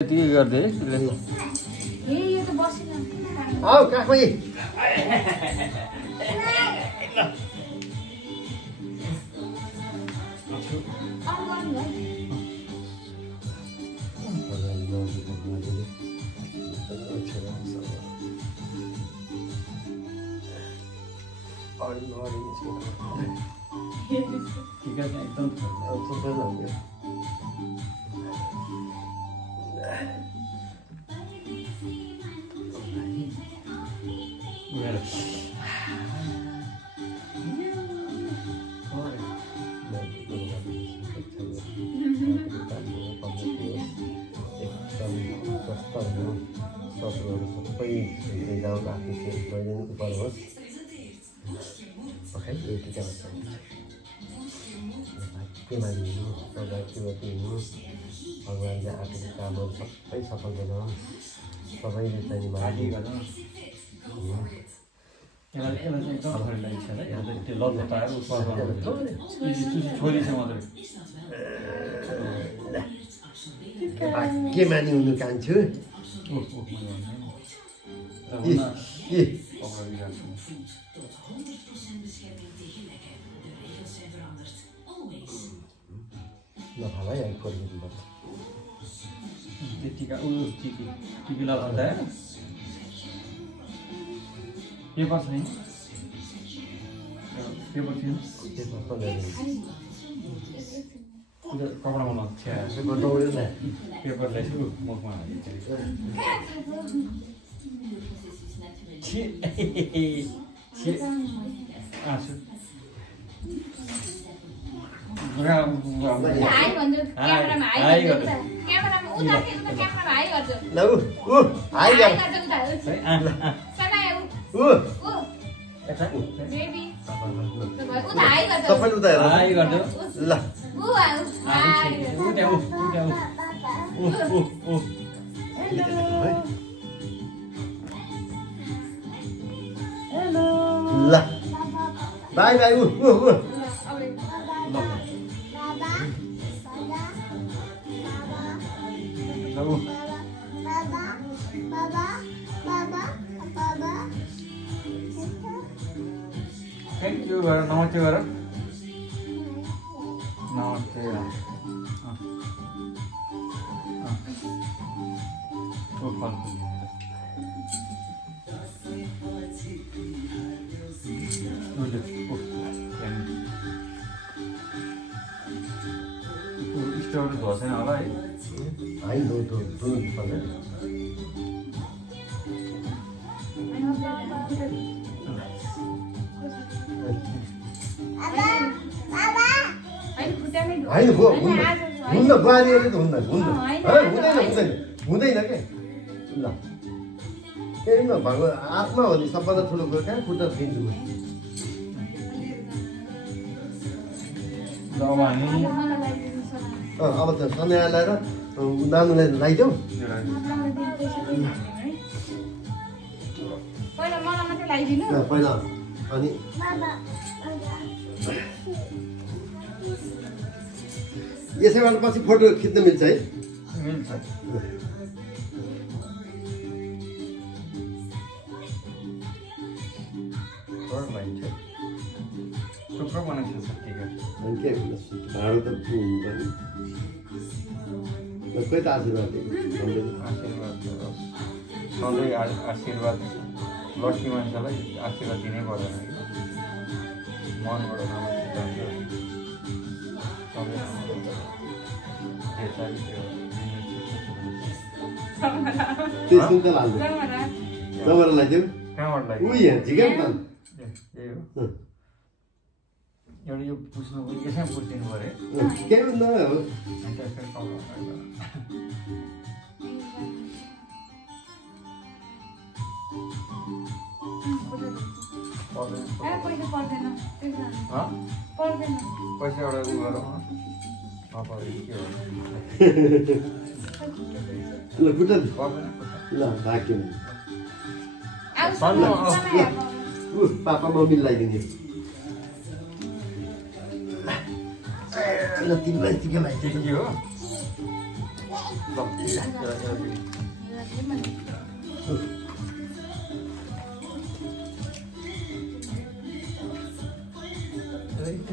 यति गर्दै ए यो त बसिन आऊ काखमै भगवानले आफूले कामहरू सबै सफल बनाउन् सबैले चाहिँ माथि भाग्यमानी हुनु कान्छु नफाला खोलिदिनुपर्छ टीका टिभी लगाउँदा पेपर छैन पेपर थिएन कपडामा लग्छ पेपर ल्याइछु मुखमा आँसु by by Thank you, namaste, Vara. Namaste. Oh, fun. Store was an ally. I know to do it for that. होइन हुन्न बुहारीहरू त हुँदैन हुँदैन के ल केही न भगवान् आत्मा हो नि सबभन्दा ठुलो कुरो कहाँ खुट्टा दिन्छु म अब त सन्ध्या ल्याएर नानुलाई लगाइदेऊ पहिला अनि यसैबाट पछि फोटो खिच्न मिल्छ है मिल्छ थुप्रो बनाएको छ टिका अनि के भाडो त कोही त आशीर्वाद सधैँ आशीर्वाद लक्ष्मी मान्छेलाई आशीर्वाद दिनै पर्दैन मनबाट त्यसमा त लाग्दैन जबरा लगाइदेऊ कहाँबाट लाग्यो ऊ यहाँ झिकै त यही हो एउटा यो पुस्नु यसमा पुस्दिनु पऱ्यो केही न हो पैसा एउटा उ गरौँ ल खुट्टा ल राख्यो पापा मम्मीले लगाइदिने ल तिमीलाई टिका लगाइदिएको के हो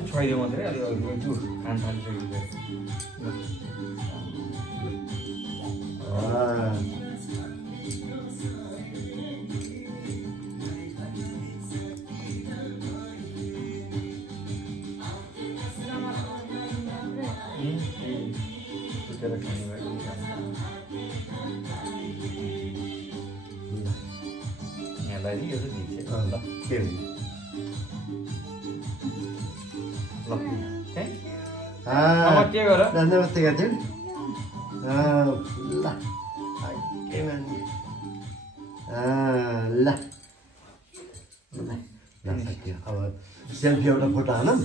छोइदियो मात्रै अलि त्यो खान थालिसकेको यहाँलाई यो चाहिँ दिन्छ ल के ल अब के गर नमस्ते गाजु ल ल अब सेल्फी एउटा फोटो हालौँ